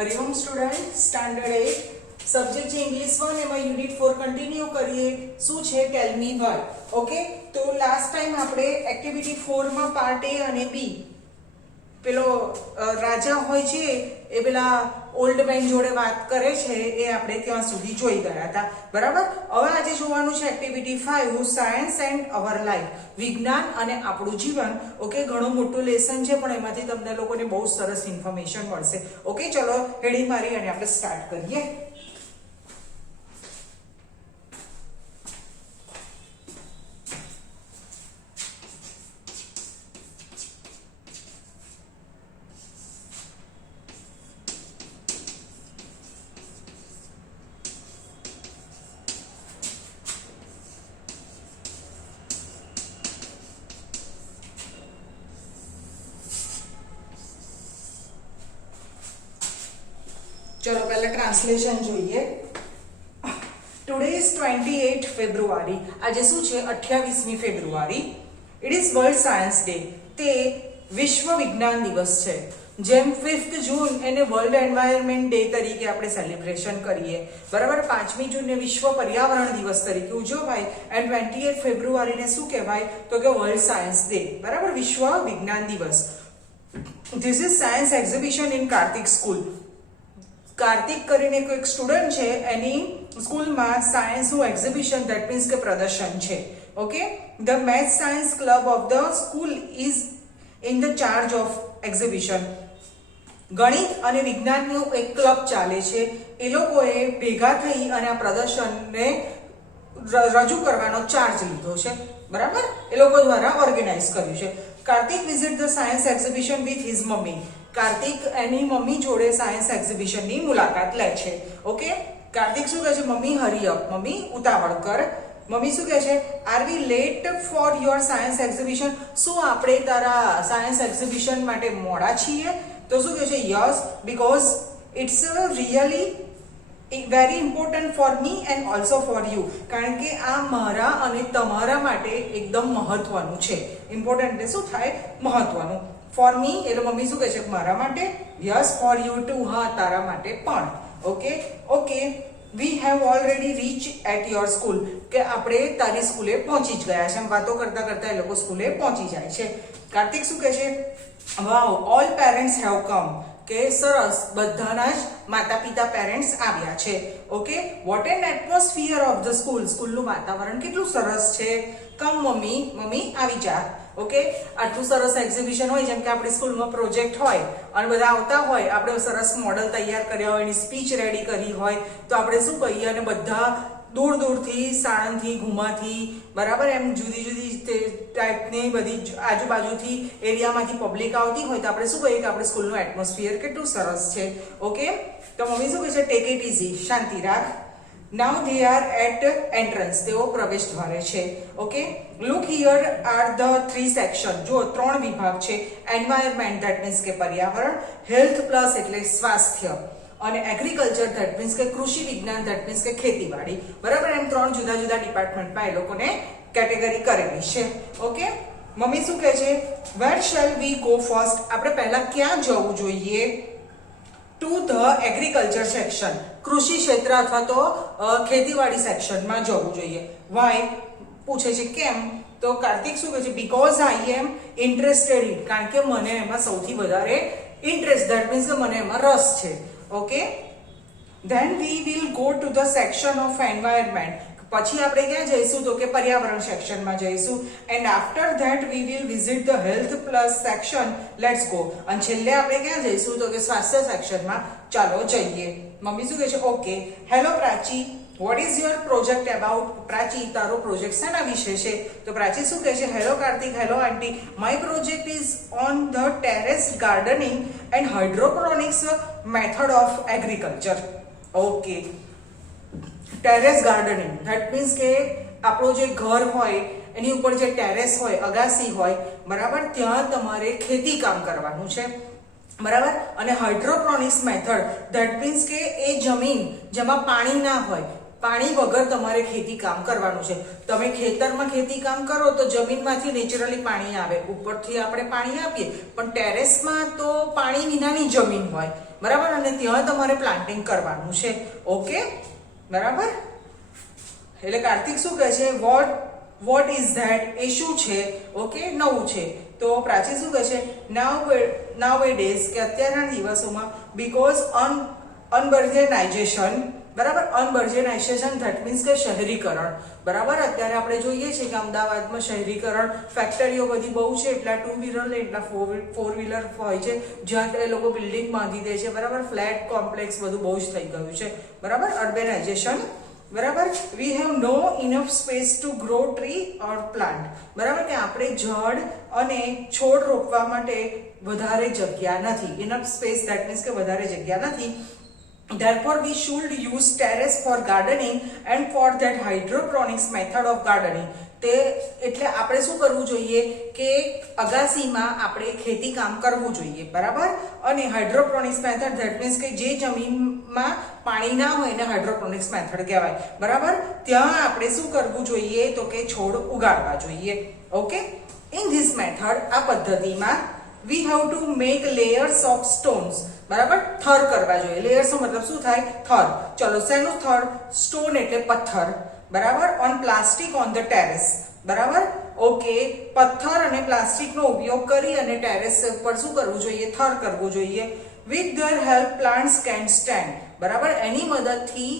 Hariom student standard 8 subject English 1 એમાં unit 4 continue કરીએ શું છે ટેલ મી વાય ઓકે તો લાસ્ટ ટાઈમ આપણે એક્ટિવિટી 4 માં પાર્ટ A અને B પેલો રાજા હોય છે એ પેલા ઓલ્ડ મેન જોડે વાત કરે છે એ આપણે ત્યાં સુધી જોઈ ગયા હતા બરાબર હવે આજે જોવાનું છે activity 5 science and our life વિજ્ઞાન અને આપણું જીવન ઓકે ઘણું મોટું લેસન છે પણ એમાંથી તમને લોકોને બહુ સરસ ઇન્ફોર્મેશન મળશે ઓકે ચલો હેડી મારી અને આપણે સ્ટાર્ટ કરીએ चलो पहले ट्रांसलेशन જોઈએ ટુડે ઇઝ 28 ફેબ્રુઆરી આજે શું છે 28મી ફેબ્રુઆરી it is world science day તે વિશ્વ વિજ્ઞાન દિવસ છે જેમ 5th જૂન એને વર્લ્ડ એન્વાયરમેન્ટ ડે તરીકે આપણે સેલિબ્રેશન કરીએ બરાબર 5મી જૂનને વિશ્વ પર્યાવરણ દિવસ તરીકે ઉજવાય એન્ડ 28 ફેબ્રુઆરીને શું કહેવાય તો કે વર્લ્ડ સાયન્સ ડે બરાબર વિશ્વ વિજ્ઞાન દિવસ this is science exhibition in Kartik school Kartik કરીને કોઈક સ્ટુડન્ટ છે એની સ્કૂલમાં સાયન્સનું એક્ઝિબિશન ધેટ મીન્સ કે પ્રદર્શન છે okay the maths science club of the school is in the charge of exhibition ગણિત અને વિજ્ઞાનનું એક ક્લબ ચાલે છે એ લોકોએ ભેગા થઈ અને આ પ્રદર્શનને રજૂ કરવાનો ચાર્જ લીધો છે બરાબર એ લોકો દ્વારા ઓર્ગેનાઇઝ કર્યું છે Kartik visit the science exhibition with his mummy Kartik any mummy જોડે સાયન્સ એક્ઝિબિશનની મુલાકાત લે છે ઓકે કાર્તિક શું કહે છે મમ્મી હરી અપ મમ્મી ઉતાવળ કર મમ્મી શું કહે છે are we late for your science exhibition શું આપણે તારા સાયન્સ એક્ઝિબિશન માટે મોડા છીએ તો શું કહે છે yes because it's really very important for me and also for you કારણ કે આ મારા અને તમારા માટે એકદમ મહત્વનું છે ઇમ્પોર્ટન્ટ એટલે શું થાય મહત્વનું ફોર મી એટલે મમ્મી શું કહે છે મારા માટે યસ ફોર યુ ટુ હા તારા માટે પણ okay okay we have already reach at your school કે આપણે તારી સ્કૂલે પહોંચી જ ગયા છે એમ વાતો કરતા કરતા એ લોકો સ્કૂલે પહોંચી જાય છે કાર્તિક શું કહે છે wow all parents have come કે સરસ બધાના જ માતા પિતા પેરેન્ટ્સ આવ્યા છે okay what an atmosphere of the school સ્કૂલનું વાતાવરણ કેટલું સરસ છે કમ મમ્મી મમ્મી આવી જા ઓકે આટલું સરસ એક્ઝિબિશન હોય જેમ કે આપણી સ્કૂલમાં પ્રોજેક્ટ હોય અને બધા આવતા હોય આપણે સરસ મોડલ તૈયાર કર્યા હોય એની સ્પીચ રેડી કરી હોય તો આપણે શું કહીએ અને બધા દૂર દૂરથી સાણંદથી ઘુમાથી બરાબર એમ જુદી જુદી ટાઈપની બધી આજુબાજુથી એરિયામાંથી પબ્લિક આવતી હોય તો આપણે શું કહીએ કે આપણે સ્કૂલનું એટમોસ્ફિયર કેટલું સરસ છે ઓકે તો મમ્મી શું કહે છે ટેક ઇટ ઇઝી શાંતિ રાખ નાઉ ધે આર એટ એન્ટ્રન્સ તેઓ પ્રવેશ દ્વારે છે okay look here are the 3 section જો 3 વિભાગ છે એન્વાયરમેન્ટ ધેટ મીન્સ કે પર્યાવરણ હેલ્થ પ્લસ એટલે સ્વાસ્થ્ય અને એગ્રીકલ્ચર ધેટ મીન્સ કે કૃષિ વિજ્ઞાન ધેટ મીન્સ કે ખેતીવાડી બરાબર એમ 3 જુદા જુદા ડિપાર્ટમેન્ટમાં એ લોકોને કેટેગરી કરેલી છે ઓકે મમ્મી શું કહે છે વેર શેલ વી ગો ફર્સ્ટ આપણે પહેલા ક્યાં જવું જોઈએ ટુ ધ એગ્રીકલ્ચર સેક્શન કૃષિ ક્ષેત્ર અથવા તો ખેતીવાડી સેક્શનમાં જવું જોઈએ વાય પૂછે છે કેમ તો કાર્તિક શું કહે છે because I am interested in કારણ કે મને એમાં સૌથી વધારે ઇન્ટરેસ્ટ ધેટ મીન્સ કે મને એમાં રસ છે okay then we will go to the section of environment પછી આપણે ક્યાં જઈશું તો કે પર્યાવરણ સેક્શનમાં જઈશું and after that we will visit the health plus section let's go અને છેલ્લે આપણે ક્યાં જઈશું તો કે સ્વાસ્થ્ય સેક્શનમાં ચાલો જઈએ મમ્મી શું કહે છે okay hello Prachi what is your project about Prachi તારો પ્રોજેક્ટ શેના વિશે છે તો પ્રાચી શું કહે છે hello Kartik hello aunty my project is on the terrace gardening and hydroponics method of agriculture okay terrace gardening that means કે આપણું જે ઘર હોય એની ઉપર જે ટેરેસ હોય અગાસી હોય બરાબર ત્યાં તમારે ખેતી કામ કરવાનું છે બરાબર અને હાઇડ્રોપોનિક્સ મેથડ ધેટ મીન્સ કે એ જમીન જેમાં પાણી ના હોય પાણી વગર તમારે ખેતી કામ કરવાનું છે. તમે ખેતરમાં ખેતી કામ કરો તો જમીનમાંથી નેચરલી પાણી આવે, ઉપરથી આપણે પાણી આપીએ, પણ ટેરેસમાં તો પાણી વિનાની જમીન હોય, બરાબર, અને ત્યાં તમારે પ્લાન્ટિંગ કરવાનું છે. ઓકે, બરાબર. એટલે કાર્તિક શું કહે છે, વોટ ઇઝ ધેટ, એ શું છે? ઓકે, નવું છે. તો પ્રાચી શું કહે છે, નાવ એ ડેઝ, કે અત્યારના દિવસોમાં, બીકોઝ અનબર્જેનાઇઝેશન, બરાબર, અનબર્જેનાઇઝેશન ધેટ મીન્સ કે શહેરીકરણ, બરાબર. અત્યારે આપણે જોઈએ છીએ કે અમદાવાદમાં શહેરીકરણ, ફેક્ટરીઓ બધી બહુ છે, એટલા 2 વ્હીલર ને એટલા 4 વ્હીલર હોય છે, જ્યાં એ લોકો બિલ્ડિંગ બાંધી દે છે, બરાબર, ફ્લેટ કોમ્પ્લેક્સ બધું બહુ જ થઈ ગયું છે, બરાબર, અર્બેનાઇઝેશન, બરાબર. We have no enough space to grow tree or plant, બરાબર, કે આપણે ઝાડ અને છોડ રોપવા માટે વધારે જગ્યા નથી. ઇનફ સ્પેસ ધેટ મીન્સ કે વધારે જગ્યા નથી. Therefore, we should use terrace for gardening and for that hydroponics method of gardening. તે એટલે આપણે શું કરવું જોઈએ કે અગાસીમાં આપણે ખેતી કામ કરવું જોઈએ, બરાબર. અને હાઇડ્રોપોનિક્સ મેથડ ધેટ મીન્સ કે જે જમીનમાં પાણી ના હોય એને હાઇડ્રોપોનિક્સ મેથડ કહેવાય, બરાબર. ત્યાં આપણે શું કરવું જોઈએ તો કે છોડ ઉગાડવા જોઈએ. ઓકે, ઇન ધીસ મેથડ, આ પદ્ધતિમાં, we have to make layers of stones, બરાબર, થર કરવા જોઈએ. લેયર્સ નો મતલબ શું થાય, થર. ચલો, શેનું થર? સ્ટોન એટલે પથ્થર, બરાબર, on plastic on the terrace, બરાબર. ઓકે, પથ્થર અને પ્લાસ્ટિકનો ઉપયોગ કરી અને ટેરેસ પર શું કરવું જોઈએ, થર કરવું જોઈએ. With their help plants can stand, બરાબર, એની મદદથી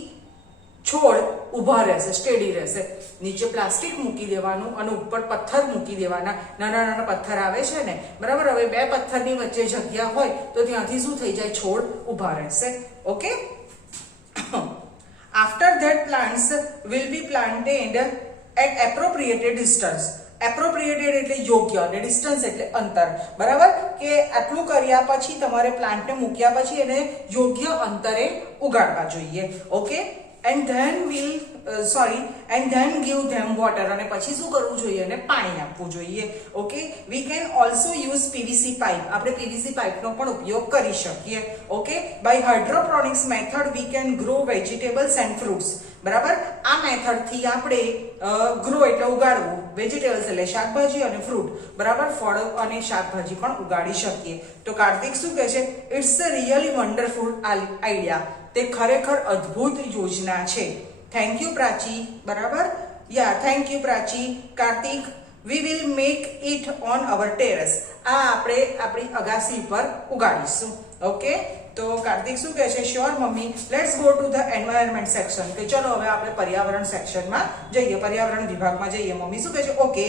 છોડ ઊભા રહેશે, સ્ટેડી રહેશે. નીચે પ્લાસ્ટિક મૂકી દેવાનું અને ઉપર પથ્થર મૂકી દેવાના. નાના નાના પથ્થર આવે છે ને, બરાબર. હવે બે પથ્થરની વચ્ચે જગ્યા હોય તો ત્યાંથી શું થઈ જાય, છોડ ઊભા રહેશે. Okay, after that plants will be planted at appropriated distance. Appropriated એટલે યોગ્ય અને ડિસ્ટન્સ એટલે અંતર, બરાબર, કે આટલું કર્યા પછી તમારે પ્લાન્ટને મૂક્યા પછી એને યોગ્ય અંતરે ઉગાડવા જોઈએ. Okay, and then give them water, અને પછી શું કરવું જોઈએ, અને પાણી આપવું જોઈએ. Okay, we can also use PVC pipe, આપણે PVC pipe નો પણ ઉપયોગ કરી શકીએ. Okay, by hydroponics method we can grow vegetables and fruits, બરાબર. આ મેથડ થી આપણે ગ્રો એટલે ઉગાડવું, વેજીટેબલ્સ એટલે શાકભાજી અને ફ્રૂટ, બરાબર, ફળ અને શાકભાજી પણ ઉગાડી શકીએ. તો કાર્તિક શું કહે છે, it's a really wonderful idea, તે ખરેખર અદ્ભુત યોજના છે. થેન્ક યુ પ્રાચી, બરાબર. Yeah, thank you Prachi. Kartik, we will make it on our terrace, આ આપણે આપણી અગાસી પર ઉગાડીશું. ઓકે, તો કાર્તિક શું કહે છે, sure mummy, let's go to the environment section, કે ચલો હવે આપણે પર્યાવરણ સેક્શનમાં જઈએ, પર્યાવરણ વિભાગમાં જઈએ. મમ્મી શું કહે છે, okay,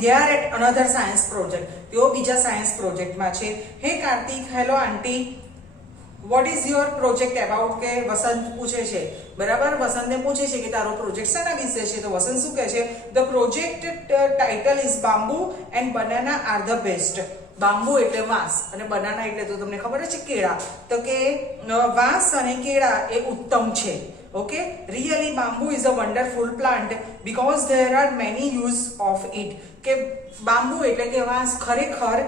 they are at another science project, તેઓ બીજા સાયન્સ પ્રોજેક્ટમાં છે. હે Kartik, hello aunty, vote is your project about, કે વસંત પૂછે છે, બરાબર. વસંતને પૂછે છે કે તારો પ્રોજેક્ટ શેના વિશે છે? તો વસંત શું કહે છે, the project title is bamboo and banana are the best. Bamboo એટલે વાંસ અને બનાના એટલે તો તમને ખબર છે કેળા, તો કે વાંસ અને કેળા એ ઉત્તમ છે. Okay, really bamboo is a wonderful plant because there are many use of it, કે બામ્બુ એટલે કે વાંસ ખરેખર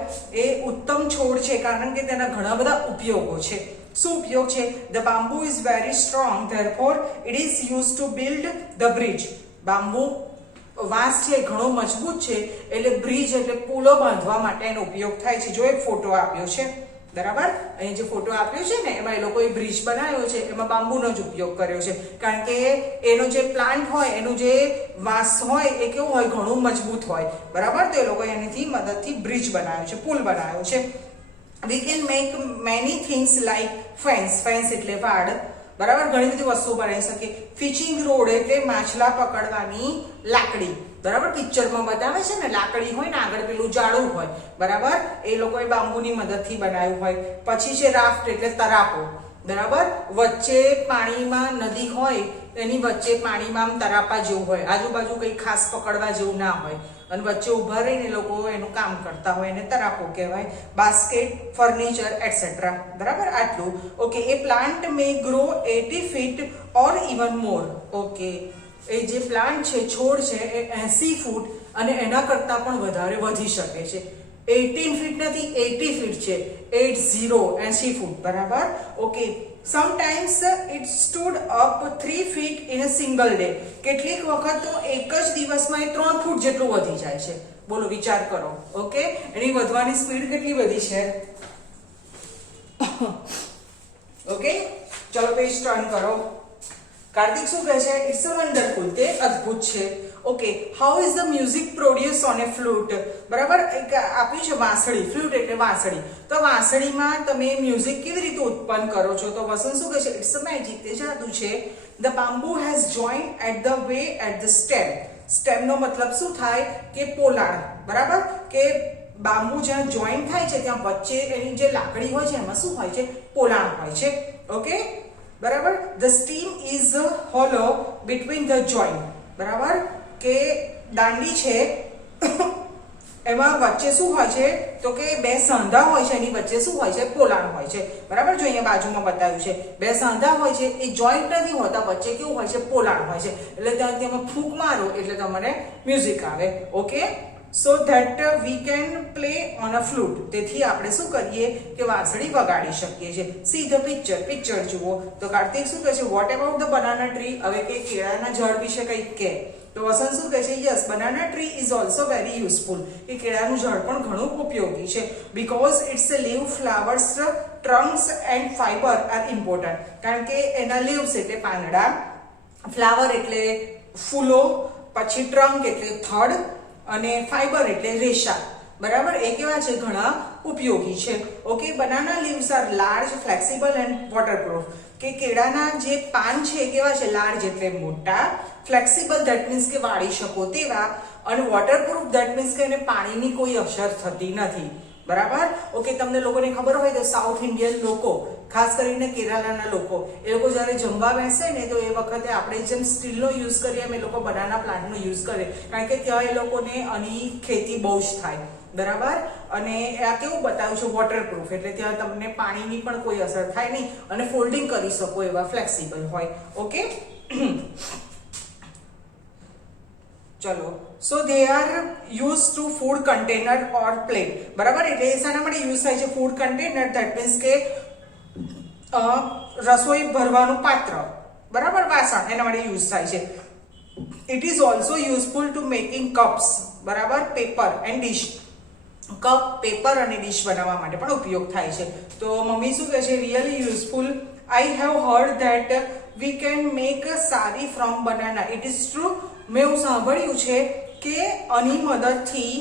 એ ઉત્તમ છોડ છે કારણ કે તેના ઘણા બધા ઉપયોગો છે. શું ઉપયોગ છે? The bamboo is very strong, therefore it is use to build the bridge. Bamboo વાંસ છે ઘણો મજબૂત છે એટલે બ્રિજ એટલે પુલો બાંધવા માટે એનો ઉપયોગ થાય છે. જો એક ફોટો આપ્યો છે, બરાબર, અહીં જે ફોટો આપ્યો છે ને એમાં એ લોકોએ બ્રિજ બનાવ્યો છે, એમાં બામ્બુનો જ ઉપયોગ કર્યો છે કારણ કે એનો જે પ્લાન્ટ હોય, એનું જે વાંસ હોય એ કેવું હોય, ઘણું મજબૂત હોય, બરાબર. તો એ લોકોએ એની મદદથી બ્રિજ બનાવ્યો છે, પુલ બનાવ્યો છે. we can make many things like fence એટલે વાડ, બરાબર, ઘણી બધી વસ્તુઓ બનાવી શકીએ. ફિશિંગ રોડ એટલે માછલા પકડવાની લાકડી, બરાબર. પિક્ચરમાં બતાવે છે ને, લાકડી હોય ને આગળ પેલું જાડું હોય, બરાબર, એ લોકોએ બાંબુની મદદથી બનાવ્યું હોય. પછી છે રાફ્ટ એટલે તરાપો, બરાબર, વચ્ચે પાણીમાં નદી હોય એની વચ્ચે પાણીમાં આમ તરાપા જેવું હોય, આજુબાજુ કંઈ ખાસ પકડવા જેવું ના હોય અને વચ્ચે ઊભા રહીને લોકો એનું કામ કરતા હોય, એને તરાપો કહેવાય. બાસ્કેટ, ફર્નિચર એટસેટ્રા, બરાબર, આટલું. Okay, a plant may grow 80 feet or even more. Okay, એ જે પ્લાન્ટ છે, છોડ છે, એ 80 ફૂટ અને એના કરતાં પણ વધારે વધી શકે છે. 18 ફીટ નથી, 80 ફીટ છે, 80 ફૂટ, બરાબર. Okay, sometimes it stood up 3 feet in a single day. કેટલીક વખત તો એક જ દિવસમાં એ 3 ફૂટ જેટલું વધી જાય છે. બોલો વિચાર કરો. ઓકે, એની વધવાની સ્પીડ કેટલી વધી છે? ઓકે, ચલો પેજ ટર્ન કરો. કાર્તિક શું કહે છે? ઇટ્સ અ વન્ડરફુલ, તે અદ્ભુત છે. Okay, how is the music produce on A flute? બરાબર, એક આપ્યું છે વાંસળી. ફ્લૂટ એટલે વાંસળી. તો વાંસળીમાં તમે મ્યુઝિક કેવી રીતે ઉત્પન્ન કરો છો? તો વસંત શું કહે છે? ઇટ્સ અ મેજિક, તે જાદુ છે. The bamboo has joined at the way at the stem. Stem નો મતલબ શું થાય? કે પોલાણ. બરાબર, કે બાંબુ જ્યાં જોઈન્ટ થાય છે ત્યાં વચ્ચે એની જે લાકડી હોય છે એમાં શું હોય છે? પોલાણ હોય છે. ઓકે, બરાબર. The steam is hollow between the joint. બરાબર, કે દાંડી છે એમાં વચ્ચે શું હોય છે? તો કે બે સાંધા હોય છે, એની વચ્ચે શું હોય છે? પોલાણ હોય છે. બરાબર, જો અહીંયા બાજુમાં બતાવ્યું છે બે સાંધા હોય છે, એ જોઈન્ટ નથી હોતા, વચ્ચે કેવું હોય છે? પોલાણ હોય છે. એટલે ત્યાં તમે ફૂંક મારો એટલે તમને મ્યુઝિક આવે. Okay, so that we can play on a flute. તેથી આપણે શું કરીએ કે વાંસળી વગાડી શકીએ છીએ. See the picture જુઓ. તો કાર્તિક શું કહે છે? what about the banana tree? હવે કે કેળાના ઝાડ વિશે કંઈક કે. તો વસંત શું કહે છે? yes, banana tree is also very useful. કે કેળાનું ઝાડ પણ ઘણું ઉપયોગી છે. because its leaf, flowers, trunks and fiber are important. કારણ કે એના leaves એટલે પાંદડા, ફ્લાવર એટલે ફૂલો, પછી ટ્રંક એટલે થડ, અને ફાઈબર એટલે રેશા. બરાબર, એ કેવા છે? ઘણા ઉપયોગી છે. Okay, banana leaves are large, flexible and waterproof. કે કેળાના જે પાન છે એ કેવા છે? લાર્જ એટલે મોટા, ફ્લેક્સિબલ ધેટ મીન્સ કે વાળી શકો તેવા, અને વોટરપ્રૂફ ધેટ મીન્સ કે એને પાણીની કોઈ અસર થતી નથી. બરાબર, ઓકે. તમને લોકોને ખબર હોય તો સાઉથ ઇન્ડિયન લોકો, ખાસ કરીને કેરાલાના લોકો, એ લોકો જ્યારે જમવા બેસે ને તો એ વખતે આપણે જેમ સ્ટીલનો યુઝ કરીએ એમ એ લોકો બનાના પ્લાન્ટનો યુઝ કરે. કારણ કે ત્યાં એ લોકોને આની ખેતી બહુ જ થાય. બરાબર, અને આ કેવું બતાવ્યું છે? વોટરપ્રૂફ એટલે ત્યાં તમને પાણીની પણ કોઈ અસર થાય નહીં, અને ફોલ્ડિંગ કરી શકો એવા ફ્લેક્સિબલ હોય. ઓકે, ચલો. So they are use to food container or plate. બરાબર, એટલે એ શાના માટે યુઝ થાય છે? ફૂડ કન્ટેનર ધેટ મીન્સ કે રસોઈ ભરવાનું પાત્ર. બરાબર, વાસણ, એના માટે યુઝ થાય છે. It is also useful to making cups. બરાબર, paper and dish. Cup, paper અને ડીશ બનાવવા માટે પણ ઉપયોગ થાય છે. તો મમ્મી શું કહે છે? Really useful. I have heard that we can make sari from banana. It is true. મેં એવું સાંભળ્યું છે કે આની મદદથી,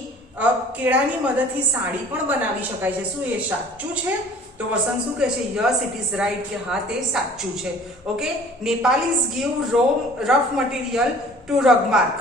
કેળાની મદદથી સાડી પણ બનાવી શકાય છે. શું એ સાચું છે? તો વસંત શું કહે છે? યસ, ઇટ ઇઝ રાઈટ, કે હા તે સાચું છે. Okay, Nepalese give rough material to Rugmark,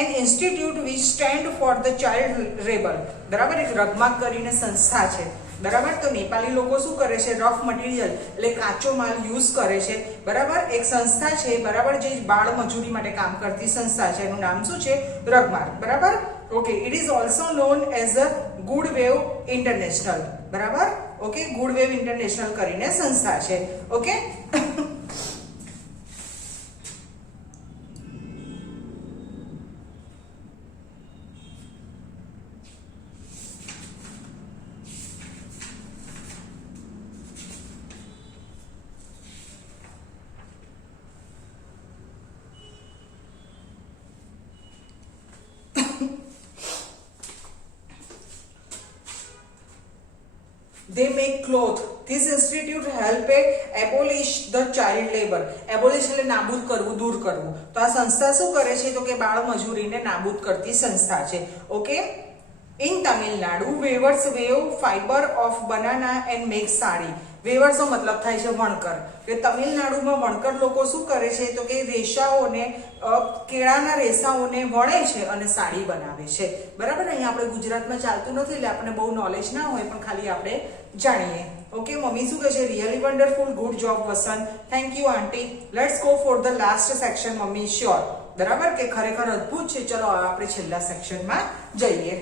an institute which stand for the child labour. બરાબર, એક રગમાર્ક કરીને સંસ્થા છે. બરાબર, તો નેપાળી લોકો શું કરે છે? રફ મટીરિયલ એટલે કાચો માલ યુઝ કરે છે. બરાબર, એક સંસ્થા છે. બરાબર, જે બાળ મજૂરી માટે કામ કરતી સંસ્થા છે. એનું નામ શું છે? રગમાર્ક. બરાબર, okay. It is also known as a good wave international. બરાબર, ઓકે, ગુડ વેવ ઇન્ટરનેશનલ કરીને સંસ્થા છે. Okay, they make cloth. This institute help abolish the child labor. Abolish એટલે નાબૂદ કરવું, દૂર કરવું. તો આ સંસ્થા શું કરે છે? તો કે બાળ મજૂરીને નાબૂદ કરતી સંસ્થા છે. Okay, in Tamil Nadu weavers weave fiber of banana and make sari. weavers નો મતલબ થાય છે વણકર. કે તમિલનાડુમાં વણકર લોકો શું કરે છે? તો કે રેસાઓને, કેળાના રેસાઓને વણે છે અને સાડી બનાવે છે. બરાબર, અહીંયા આપણે ગુજરાતમાં ચાલતું નથી એટલે આપણને બહુ નોલેજ ના હોય, પણ ખાલી આપણે જાણીએ. ઓકે, મમ્મી શું કહે છે? Really wonderful, good job Vasant, thank you aunty. Let's go for the last section. Mummy sure. બરાબર, કે ખરેખર અદ્ભુત છે. ચલો આપણે છેલ્લા સેક્શનમાં જઈએ.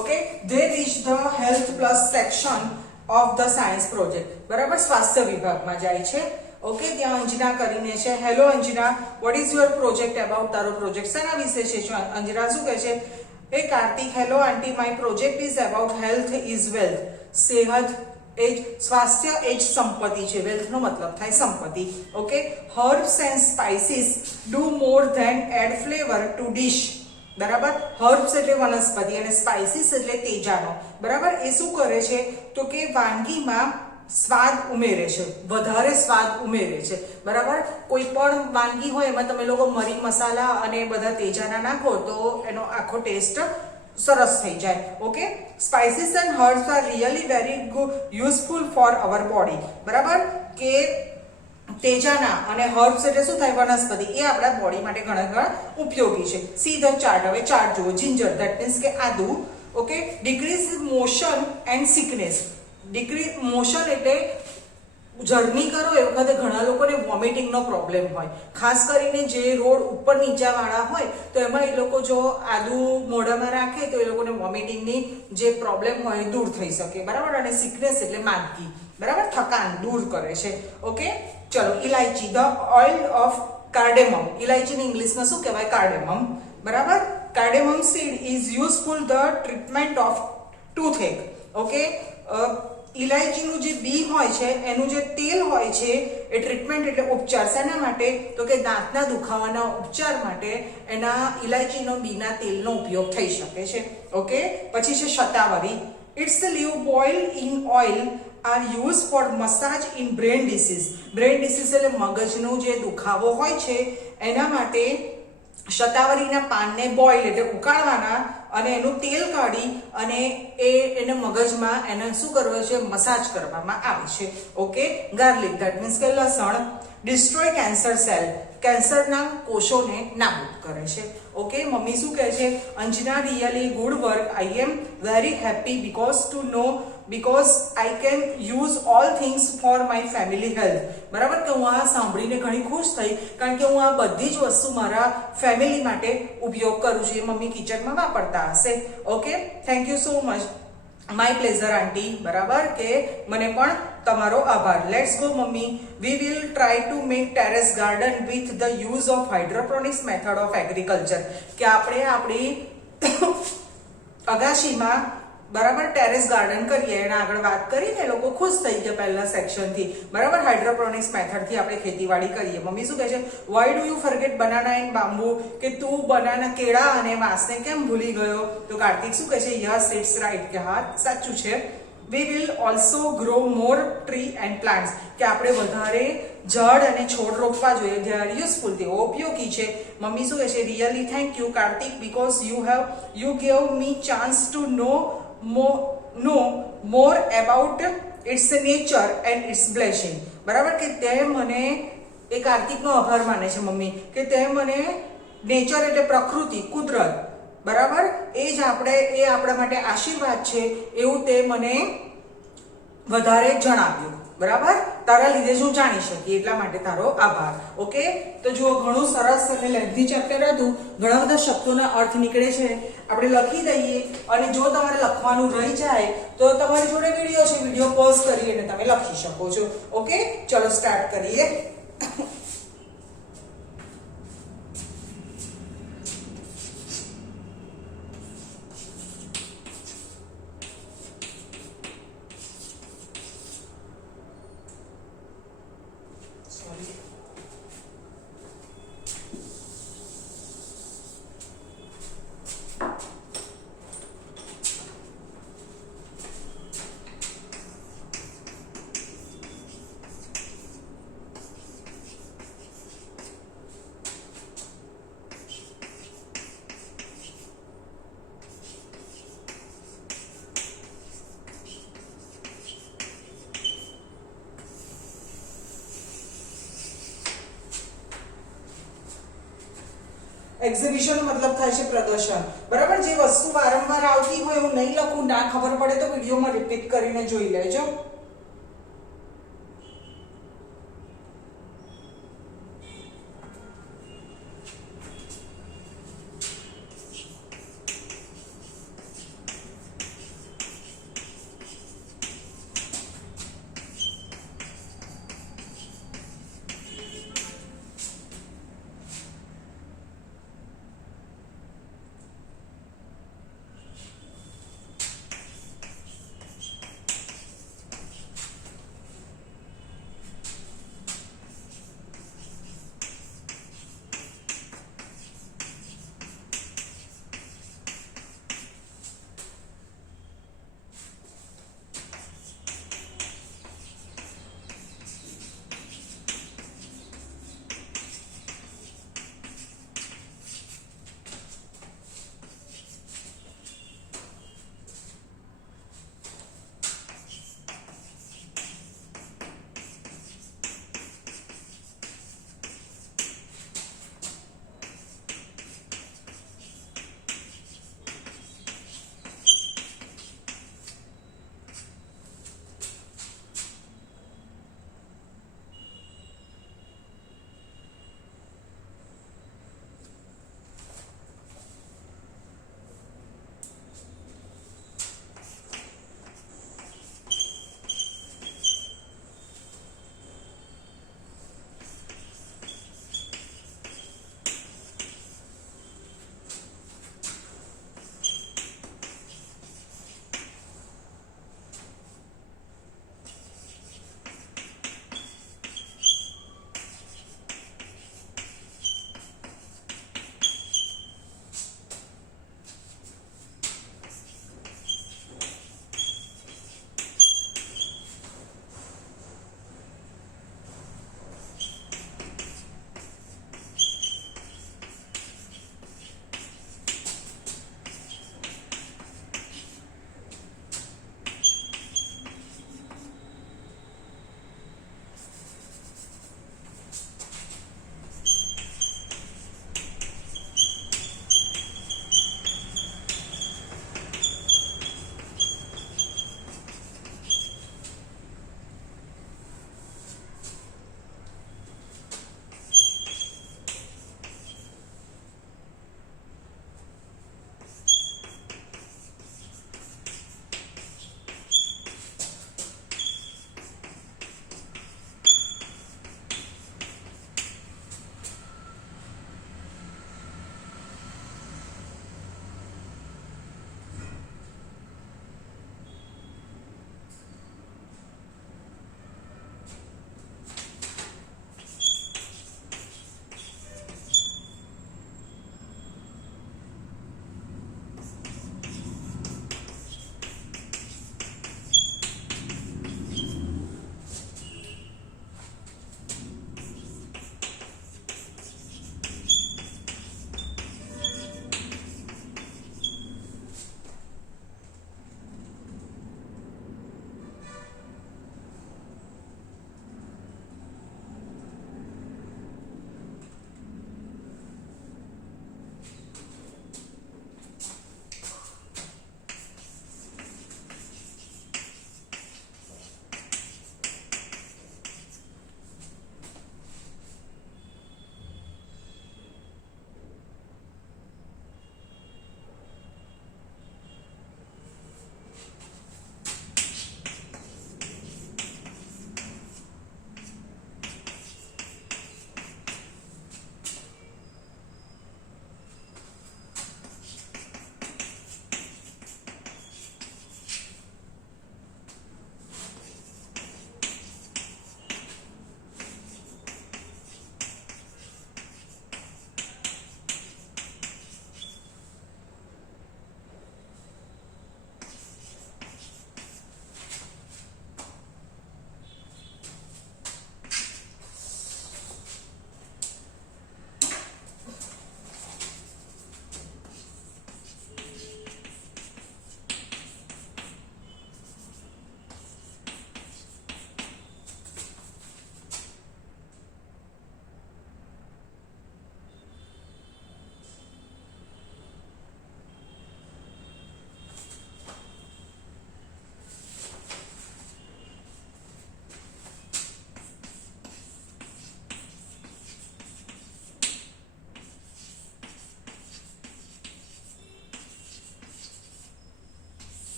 Okay, they reach the health plus section of the science project. બરાબર, સ્વાસ્થ્ય વિભાગમાં જાય છે. ઓકે, ત્યાં અંજના કરીને છે. Hello Anjana, vote is your project about? તારો પ્રોજેક્ટ શેના વિશે છે? અંજના શું કહે છે? Hey Karthik, hello auntie. My project is about health is wealth. सेहत એજ સ્વાસ્થ્ય એજ સંપત્તિ છે. વેલ્થ નો મતલબ થાય સંપત્તિ. Okay, herbs and spices do more than add flavour to dish. બરાબર, હર્બ્સ એટલે વનસ્પતિ અને સ્પાઇસીસ એટલે તેજાનો. બરાબર, એ શું કરે છે તો કે વાનગીમાં સ્વાદ ઉમેરે છે, વધારે સ્વાદ ઉમેરે છે. બરાબર, કોઈ પણ વાનગી હોય એમાં તમે લોકો મરી મસાલા અને બધા તેજાના નાખો તો એનો આખો ટેસ્ટ સરસ થઈ જાય. Okay, spices and herbs are really very good useful for hour body. બરાબર, કે તેજાના અને હર્બ્સ એટલે શું થાય વનસ્પતિ, એ આપણા બોડી માટે ઘણા ઉપયોગી છે. See the chart. હવે ચાર્ટ જુઓ. જિંજર ધેટ મીન્સ કે આદુ. Okay, decrease motion and sickness. Decrease motion એટલે જર્ની કરો એ વખતે ઘણા લોકોને વોમિટિંગનો પ્રોબ્લેમ હોય, ખાસ કરીને જે રોડ ઉપર નીચા વાળા હોય તો એમાં એ લોકો જો આદુ મોઢામાં રાખે તો એ લોકોને વોમિટિંગની જે પ્રોબ્લેમ હોય દૂર થઈ શકે. બરાબર, અને સિકનેસ એટલે માંદગી. બરાબર, થકાન દૂર કરે છે. ઓકે, ચલો. Elaichi, the oil of cardamom. ઇલાયચીની ઇંગ્લિશમાં શું કહેવાય? કાર્ડેમમ. બરાબર, cardamom seed is useful the treatment of toothache. Okay, ઇલાયચીનું જે બી હોય છે એનું જે તેલ હોય છે એ ટ્રીટમેન્ટ એટલે ઉપચાર. શેના માટે? તો કે દાંતના દુખાવાના ઉપચાર માટે એના ઇલાયચીનો બીના તેલનો ઉપયોગ થઈ શકે છે. ઓકે, પછી છે શતાવરી. Its leave boil in oil are use for massage in brain disease. Brain disease એટલે મગજનો જે દુખાવો હોય છે એના માટે શતાવરીના પાનને બોઇલ એટલે ઉકાળવાના અને એનું તેલ કાઢી અને એને મગજમાં એને શું કરવું છે? મસાજ કરવામાં આવે છે. ઓકે, ગાર્લિક ધેટ મીન્સ કે લસણ ડિસ્ટ્રોય કેન્સર સેલ. કેન્સરના કોષોને નાબૂદ કરે છે. ઓકે, મમ્મી શું કહે છે? Anjana really good work. I am very happy because I can use all things for my family health. બરાબર, કે હું આ સાંભળીને ઘણી ખુશ થઈ કારણ કે હું આ બધી જ વસ્તુ મારા ફેમિલી માટે ઉપયોગ કરું છું. એ મમ્મી કિચનમાં વાપરતા હશે. Okay, thank you so much. My pleasure aunty. બરાબર, કે મને પણ તમારો આભાર. લેટ્સ ગો મમ્મી. We will try to make terrace garden with the use of hydroponics method of agriculture. કે આપણે આપણી અગાશીમાં બરાબર ટેરેસ ગાર્ડન કરીએ. એના આગળ વાત કરીને લોકો ખુશ થઈ ગયા પહેલા સેક્શનથી. બરાબર, હાઇડ્રોપોનિક્સ મેથડથી આપણે ખેતીવાડી કરીએ. મમ્મી શું કહે છે? Why do you forget banana and bamboo. કે તું બનાના, કેળા અને વાંસને કેમ ભૂલી ગયો? તો કાર્તિક શું કહે છે? Yes, it's right. કે હા, સાચું છે. We will also grow more tree and plants. કે આપણે વધારે ઝાડ અને છોડ રોપવા જોઈએ. They are useful. તેઓ ઉપયોગી છે. મમ્મી શું કહે છે? Really thank you Kartik because you gave me chance to know more about its nature and its blessing. બરાબર, કે તે મને, એ કાર્તિકનો આભાર માને છે મમ્મી, કે તે મને નેચર એટલે પ્રકૃતિ, કુદરત. બરાબર, એ આપણા માટે આશીર્વાદ છે એવું તે મને વધારે જણાવ્યું. બરાબર, તારા લીધે જ હું જાણી શકી એટલા માટે તારો આભાર. ઓકે, તો જુઓ ઘણું સરસ અને લેન્થી ચેપ્ટર હતું. ઘણા બધા શબ્દોના અર્થ નીકળે છે. આપણે લખી દઈએ અને જો તમારે લખવાનું રહી જાય તો તમારી જોડે વિડીયો છે, વિડીયો પોઝ કરી અને તમે લખી શકો છો. ઓકે, ચલો સ્ટાર્ટ કરીએ. એક્ઝિબિશન નો મતલબ થાય છે પ્રદર્શન. બરાબર, જે વસ્તુ વારંવાર આવતી હોય હું નહીં લખું, ના ખબર પડે તો વિડીયોમાં રિપીટ કરીને જોઈ લેજો.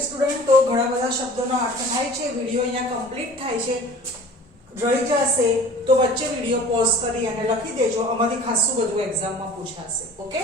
ઓકે સ્ટુડન્ટ, તો ઘણા બધા શબ્દોનો અર્થ થાય છે. વિડિયો અહીંયા કમ્પ્લીટ થાય છે. રહી જશે તો વચ્ચે વિડિયો પોઝ કરી અને લખી દેજો. આમાંથી ખાસું બધું એક્ઝામમાં પૂછાશે. ઓકે.